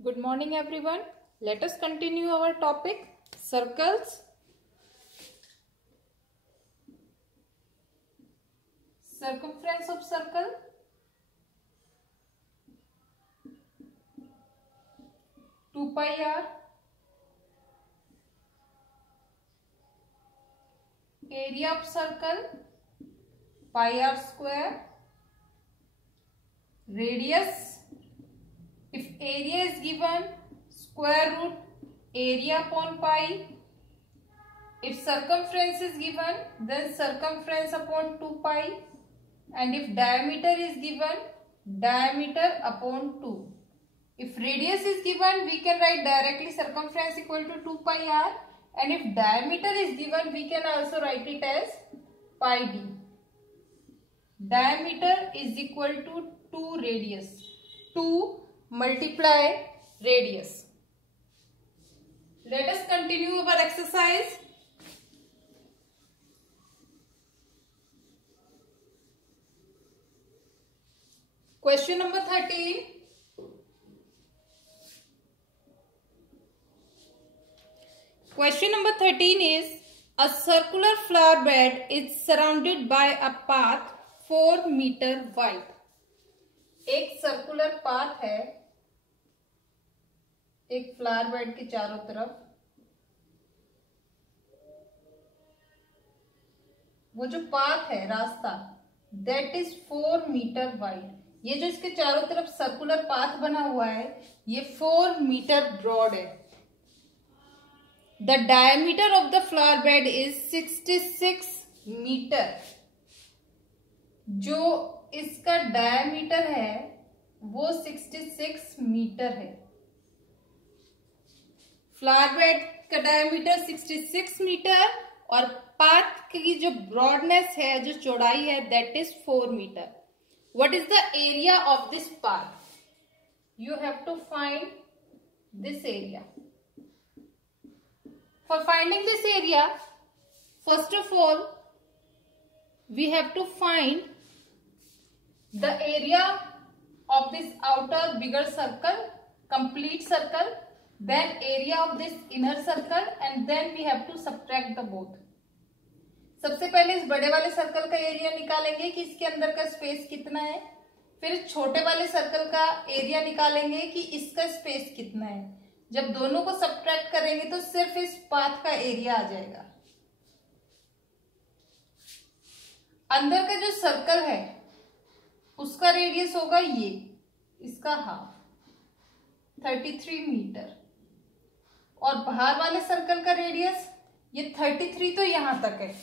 Good morning everyone. Let us continue our topic circles. Circumference of circle. Two pi r. Area of circle pi r square. Radius. If area is given, square root area upon pi. If circumference is given, then circumference upon 2 pi. And if diameter is given, diameter upon 2. If radius is given, we can write directly circumference equal to 2 pi r. And if diameter is given, we can also write it as pi d. Diameter is equal to 2 radius. 2 multiply radius. Let us continue our exercise. Question number 13. Question number 13 is, a circular flower bed is surrounded by a path 4 meter wide. एक circular path है एक flower bed के चारों तरफ. वो जो path है रास्ता, दैट इज 4 मीटर वाइड. ये जो इसके चारों तरफ सर्कुलर पाथ बना हुआ है, ये 4 मीटर ब्रॉड है. The diameter of the flower bed is 66 metre. जो इसका डायमीटर है वो 66 मीटर है. फ्लावर बेड का डायमीटर 66 मीटर और पाथ की जो ब्रॉडनेस है, जो चौड़ाई है, that is 4 metre. What is the area of this path? You have to find this area. For finding this area, first of all we have to find the area of this outer bigger circle, complete circle, then area of this inner circle, and then we have to subtract the both. सबसे पहले इस बड़े वाले circle का area निकालेंगे कि इसके अंदर का स्पेस कितना है. फिर छोटे वाले सर्कल का एरिया निकालेंगे कि इसका स्पेस कितना है. जब दोनों को सब्ट्रैक्ट करेंगे तो सिर्फ इस पाथ का एरिया आ जाएगा. अंदर का जो सर्कल है उसका रेडियस होगा ये, इसका हाफ 33 मीटर. और बाहर वाले सर्कल का रेडियस ये 33 तो यहां तक है.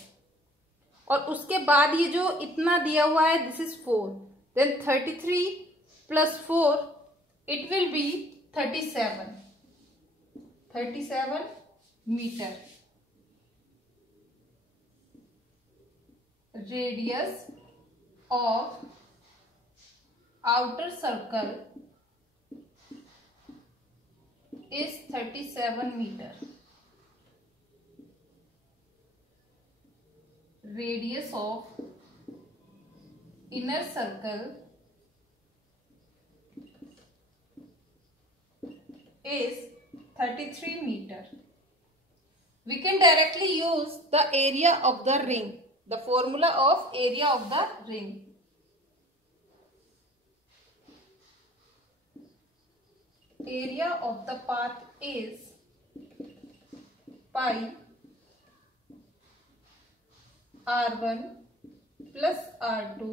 और उसके बाद ये जो इतना दिया हुआ है, this is 4. Then 33 plus 4 it will be 37 metre. Radius of outer circle is 37 meter. Radius of inner circle is 33 meter. We can directly use the area of the ring, the formula of area of the ring. Area of the path is pi r1 plus r2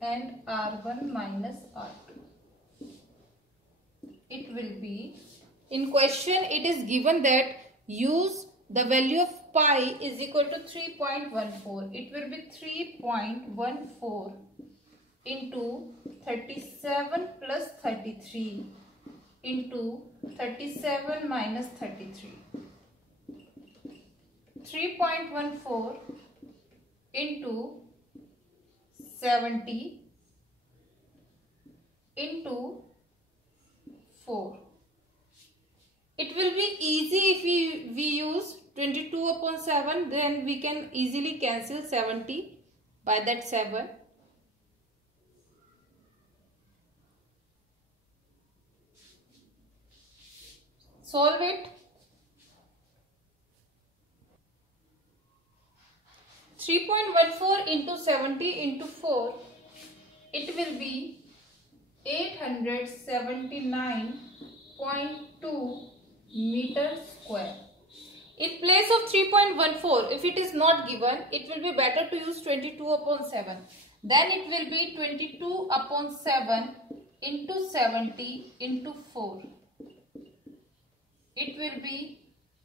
and r1 minus r2. It will be, in question it is given that use the value of pi is equal to 3.14. It will be 3.14 into 37 plus 33 into 37 minus 33. 3.14 into 70 into 4. It will be easy if we use 22 upon 7, then we can easily cancel 70 by that 7. Solve it. 3.14 into 70 into 4, it will be 879.2 meter square. In place of 3.14, if it is not given, it will be better to use 22/7. Then it will be 22/7 into 70 into 4. It will be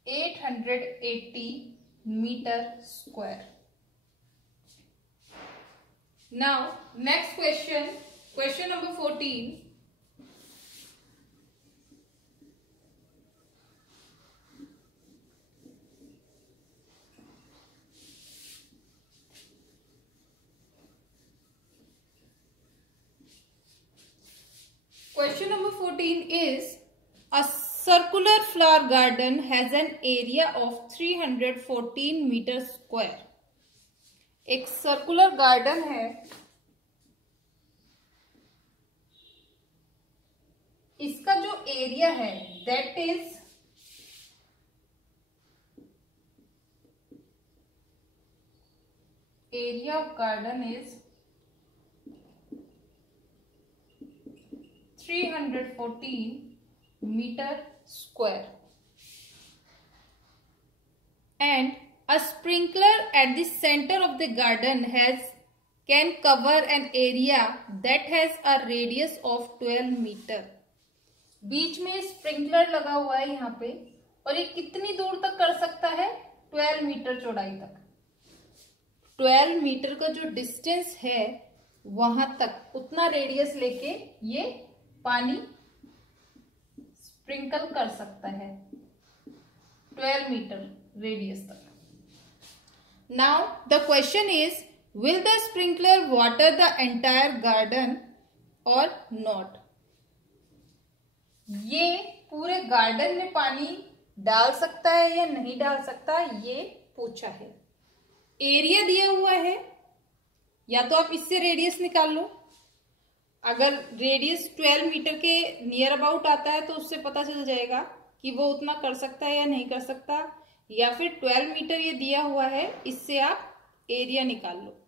880 meter square. Now, next question, question number 14. Question number 14 is, a circular flower garden has an area of 314 meter square. एक circular garden है, इसका जो area है that is area of garden is 314 meter square, and a sprinkler at the center of the garden can cover an area that has a radius of 12 meter. बीच में sprinkler लगा हुआ है यहाँ पे, और ये कितनी दूर तक कर सकता है? 12 मीटर चौड़ाई तक. 12 मीटर का जो डिस्टेंस है वहां तक उतना रेडियस लेके ये पानी स्प्रिंकल कर सकता है 12 मीटर रेडियस तक. Now the question is, will the sprinkler water the entire garden or not? ये पूरे गार्डन में पानी डाल सकता है या नहीं डाल सकता, ये पूछा है. एरिया दिया हुआ है, या तो आप इससे रेडियस निकाल लो. अगर रेडियस 12 मीटर के नियर अबाउट आता है तो उससे पता चल जाएगा कि वो उतना कर सकता है या नहीं कर सकता, या फिर 12 मीटर ये दिया हुआ है, इससे आप एरिया निकाल लो.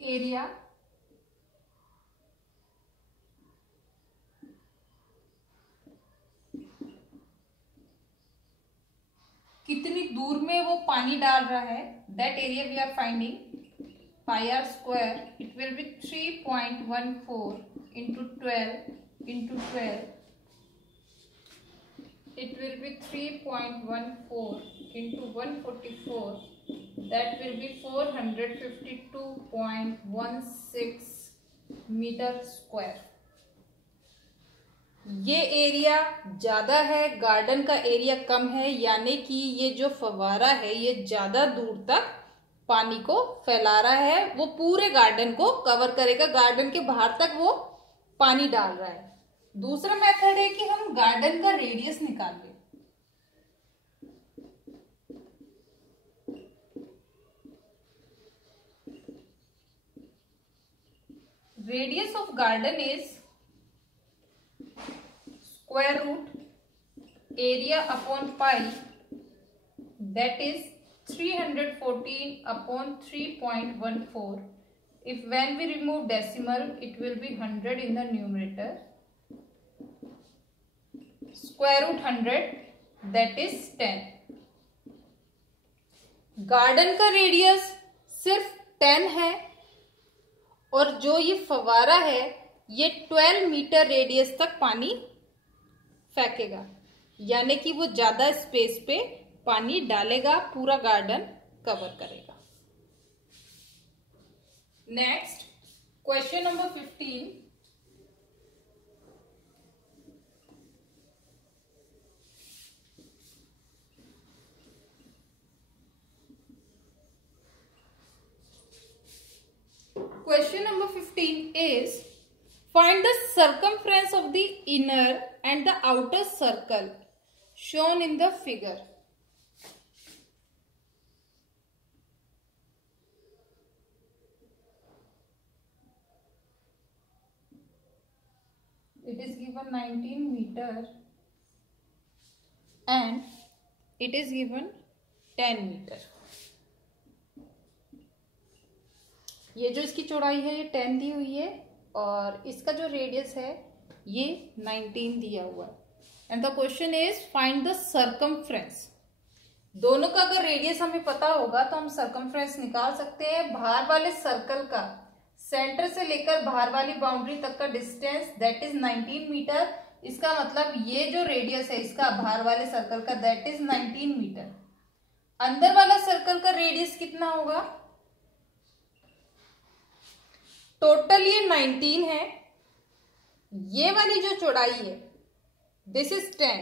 एरिया कितनी दूर में वो पानी डाल रहा है, that area we are finding. Pi R square, it will be 3.14 into 12 into 12. It will be 3.14 into 144. That will be 452.16 metre square. ये एरिया ज्यादा है, गार्डन का एरिया कम है, यानी कि ये जो फव्वारा है ये ज्यादा दूर तक पानी को फैला रहा है. वो पूरे गार्डन को कवर करेगा, गार्डन के बाहर तक वो पानी डाल रहा है. दूसरा मेथड है कि हम गार्डन का रेडियस निकाल लें. Radius of garden is square root area upon pi, that is 314 upon 3.14. If when we remove decimal, it will be 100 in the numerator. Square root 100, that is 10. Garden का radius सिर्फ 10 है, और जो ये फवारा है ये 12 मीटर रेडियस तक पानी फेंकेगा, यानी कि वो ज्यादा स्पेस पे पानी डालेगा, पूरा गार्डन कवर करेगा. Next question number 15. Question number 15 is find the circumference of the inner and the outer circle shown in the figure. It is given 19 meter and it is given 10 meter. ये जो इसकी चौड़ाई है ये 10 दी हुई है और इसका जो रेडियस है ये 19 दिया हुआ है। And the question is find the circumference. दोनों का अगर रेडियस हमें पता होगा तो हम सर्कमफ्रेंस निकाल सकते हैं। बाहर वाले सर्कल का सेंटर से लेकर बाहर वाली बाउंड्री तक का डिस्टेंस दैट इज 19 मीटर। इसका मतलब ये जो रेडियस है इसका बाहर वाले सर्कल का दैट इज 19 मीटर। अंदर वाला सर्कल का रेडियस कितना होगा? टोटल ये 19 है। ये वाली जो चौड़ाई है दिस इज 10।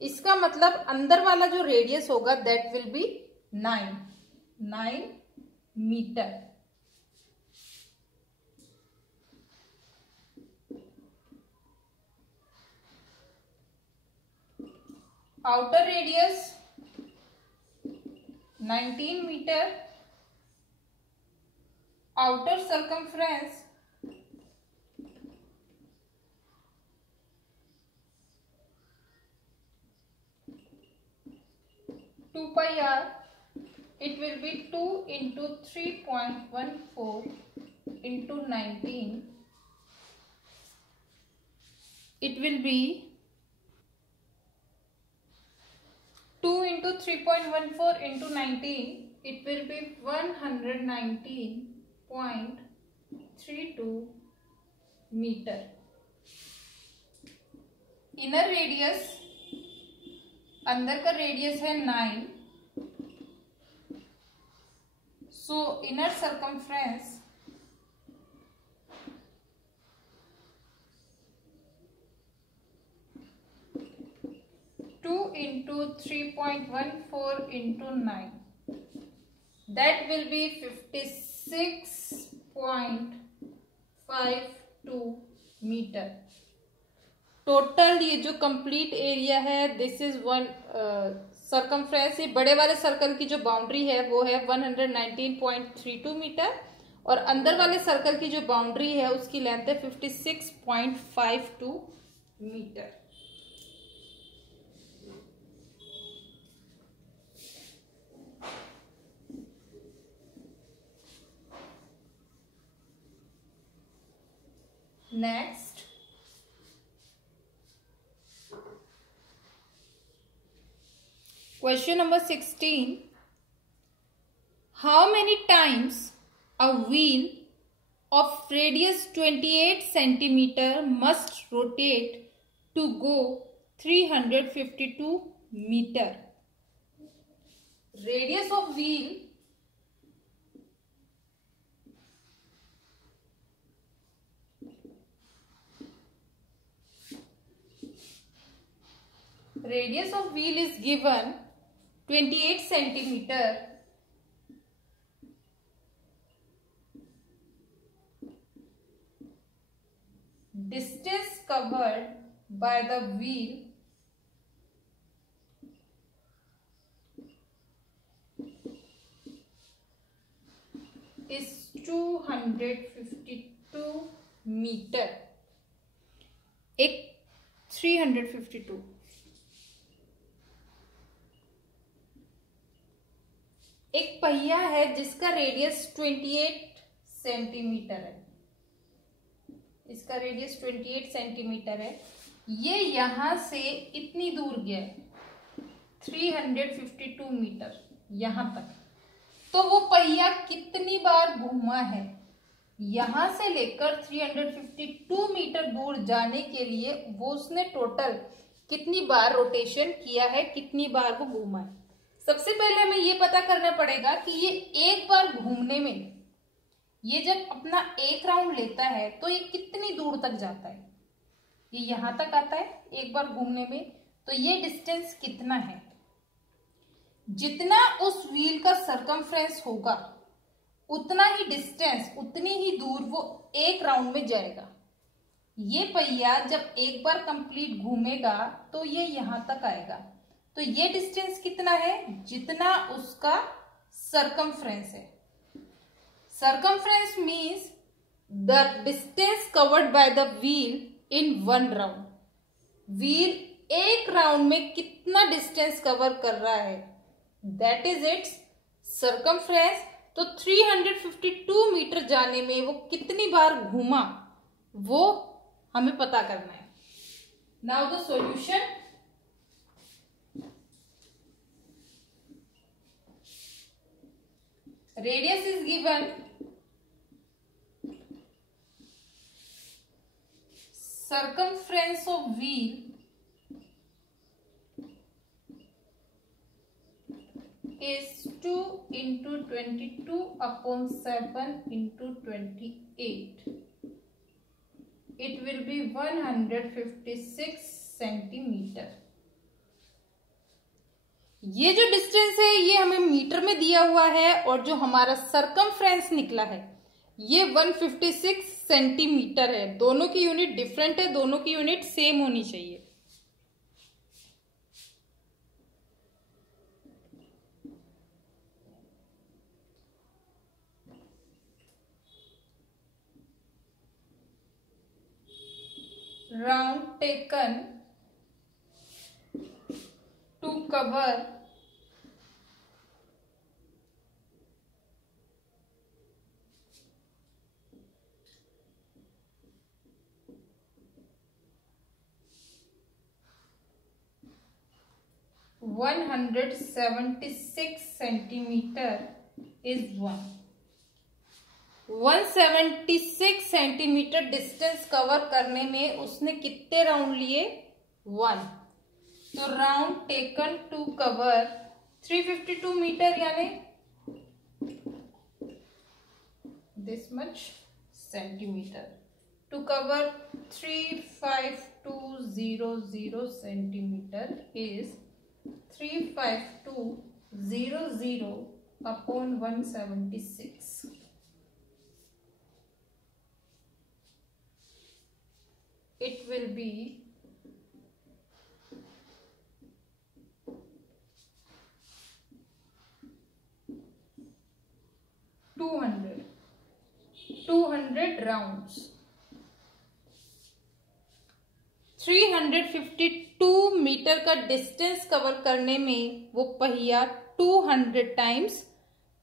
इसका मतलब अंदर वाला जो रेडियस होगा that will be 9 metre. Outer radius 19 metre, outer circumference 2 pi r. It will be 2 into 3.14 into 19. It will be 2 into 3.14 into 19. It will be 119.32 meter. Inner radius, अंदर का रेडियस है 9, so inner circumference 2 into 3.14 into 9. That will be 56.52 metre. Total ये जो complete area है this is one circumference. ये बड़े वाले circle की जो बाउंड्री है वो है 119.32 मीटर और अंदर वाले सर्कल की जो बाउंड्री है उसकी लेंथ है 56.52 metre. Next, question number 16. How many times a wheel of radius 28 centimeter must rotate to go 352 meter? Radius of wheel is given 28 centimeter. Distance covered by the wheel is 252 meter. एक 352। एक पहिया है जिसका radius 28 centimetre है। इसका radius 28 centimetre है। ये यहां से इतनी दूर गया है 352 मीटर यहां तक। तो वो पहिया कितनी बार घूमा है? यहां से लेकर 352 मीटर दूर जाने के लिए वो उसने टोटल कितनी बार रोटेशन किया है, कितनी बार वो घूमा है। सबसे पहले हमें ये पता करना पड़ेगा कि ये एक बार घूमने में, ये जब अपना एक राउंड लेता है तो ये कितनी दूर तक जाता है। ये यहां तक आता है एक बार घूमने में, तो ये डिस्टेंस कितना है? जितना उस व्हील का सर्कमफ्रेंस होगा उतना ही डिस्टेंस, उतनी ही दूर वो एक राउंड में जाएगा। ये पहिया जब एक बार कंप्लीट घूमेगा तो ये यहां तक आएगा। तो ये डिस्टेंस कितना है? जितना उसका सरकमफ्रेंस है। Circumference means the distance covered by the wheel in one round. Wheel एक राउंड में कितना डिस्टेंस कवर कर रहा है, दैट इज इट्स सरकमफ्रेंस। तो 352 मीटर जाने में वो कितनी बार घूमा वो हमें पता करना है। Now the solution. Radius is given, circumference of wheel is 2 into 22 upon 7 into 28. It will be 156 centimetre. ये जो डिस्टेंस है ये हमें मीटर में दिया हुआ है और जो हमारा सरकमफ्रेंस निकला है ये 156 सेंटीमीटर है। दोनों की यूनिट डिफरेंट है, दोनों की यूनिट सेम होनी चाहिए। Round taken to cover 176 centimetre is 1। 176 centimetre distance cover करने में उसने कितने राउंड लिए? 1। तो round taken to cover 352 metre यानी this much centimetre. To cover 35200 centimetre is 35200 upon 176. It will be 200 rounds। 352 metre का डिस्टेंस कवर करने में वो पहिया 200 टाइम्स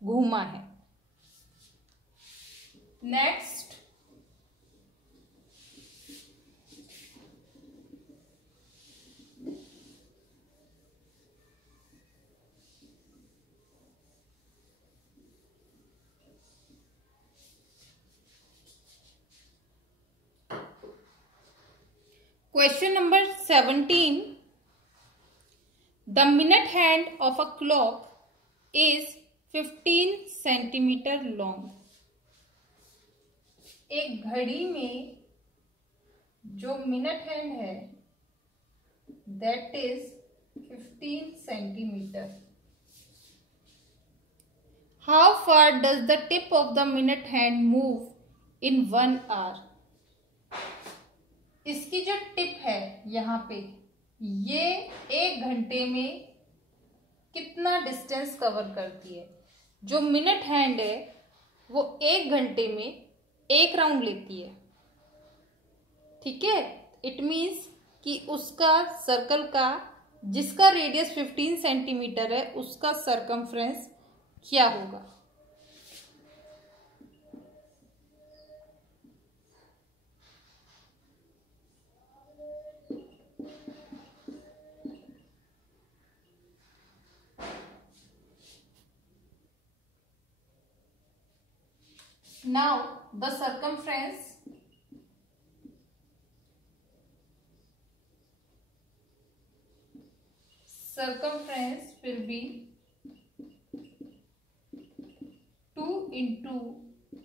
घूमा है। Next, Question number 17. The minute hand of a clock is 15 centimeter long. एक घड़ी में जो मिनट हैंड है that is 15 centimeter. How far does the tip of the minute hand move in 1 hour? इसकी जो टिप है यहाँ पे ये 1 घंटे में कितना डिस्टेंस कवर करती है? जो मिनट हैंड है वो 1 घंटे में 1 राउंड लेती है। ठीक है, इट मीन्स कि उसका सर्कल का जिसका रेडियस 15 सेंटीमीटर है उसका सरकमफ्रेंस क्या होगा? Now the circumference will be 2 into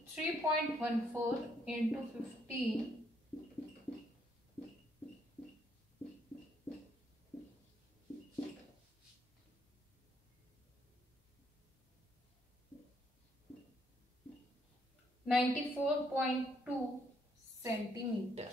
3.14 into 15 × 94.2 centimetre.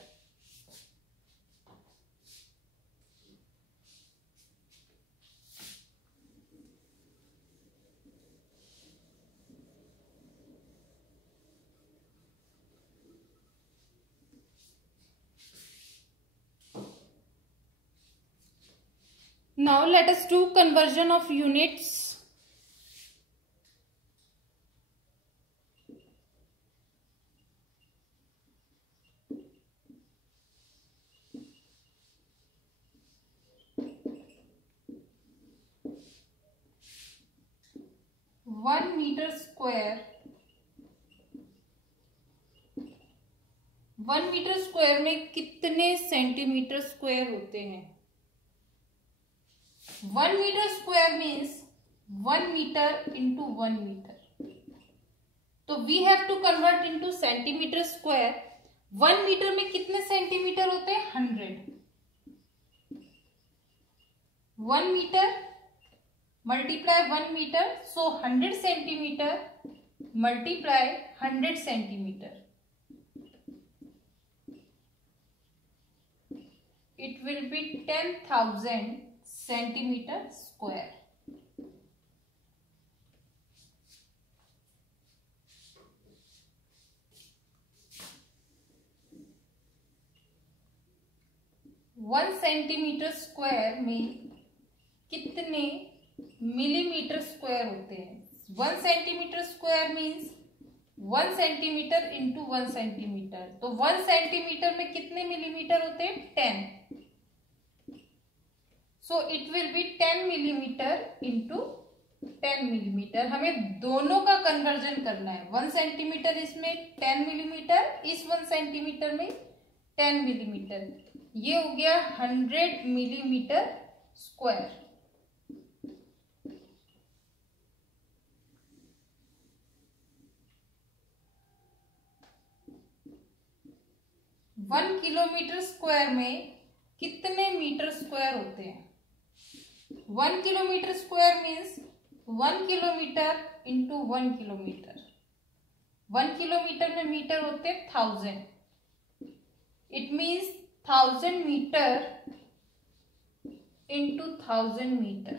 Now let us do conversion of units. One metre square, 1 metre square में कितने सेंटीमीटर स्क्वायर होते हैं? 1 metre square means 1 metre into 1 metre, तो we have to convert into centimetre square. 1 metre में कितने centimetre होते हैं? 100। 1 metre multiply 1 metre, so 100 centimetre multiply 100 centimetre, it will be 10,000 centimetre square. One centimetre square में कितने millimetre square होते हैं? 1 centimetre square means 1 centimetre into 1 centimetre, तो 1 centimetre में कितने मिलीमीटर होते हैं? 10, so it will B 10 millimetre into 10 millimetre. हमें दोनों का कन्वर्जन करना है। 1 सेंटीमीटर इसमें 10 मिलीमीटर, इस 1 सेंटीमीटर में 10 मिलीमीटर, ये हो गया 100 मिलीमीटर स्क्वायर। 1 किलोमीटर स्क्वायर में कितने मीटर स्क्वायर होते हैं? 1 kilometre square means 1 kilometre into 1 kilometre. 1 kilometre में मीटर होते हैं 1000, it means 1000 metre into 1000 metre,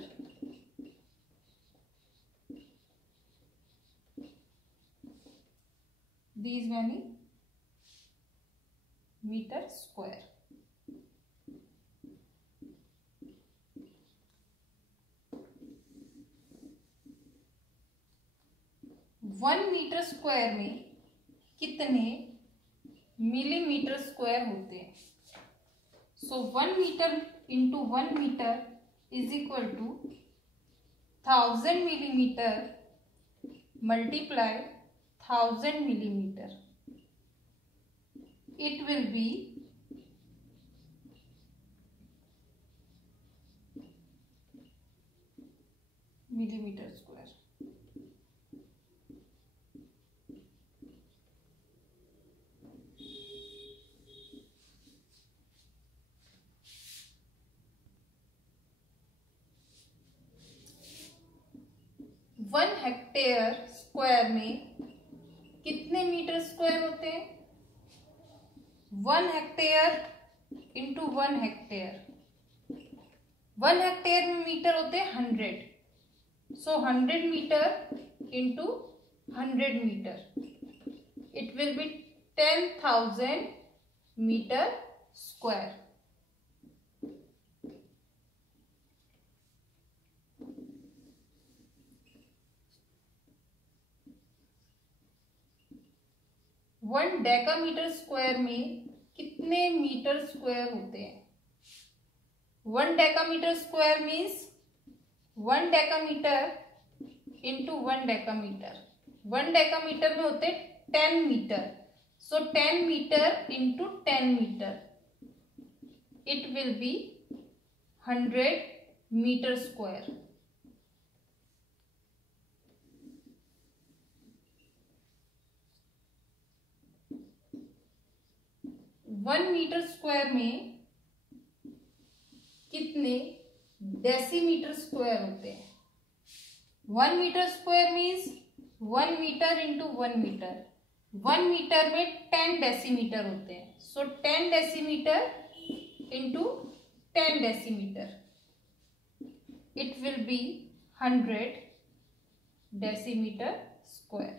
these many metre square. One metre square में कितने मिलीमीटर स्क्वायर होते हैं? So 1 metre into 1 metre is equal to 1000 millimetre multiply 1000 millimetre, it will be millimeter square। One hectare square में कितने metre square होते हैं? 1 hectare into 1 hectare, 1 hectare में metre होते हैं 100, so 100 metre into 100 metre, it will be 10,000 metre square. One decametre square में कितने metre square होते हैं? 1 decametre square means 1 decametre into 1 decametre, 1 decametre में होते 10 metre, so 10 metre into 10 metre, it will be 100 metre square. One metre square में कितने decimetre square होते हैं? 1 metre square means 1 metre into 1 metre, 1 metre में 10 decimetre होते हैं. सो 10 decimetre into 10 decimetre, it will be 100 decimeter square.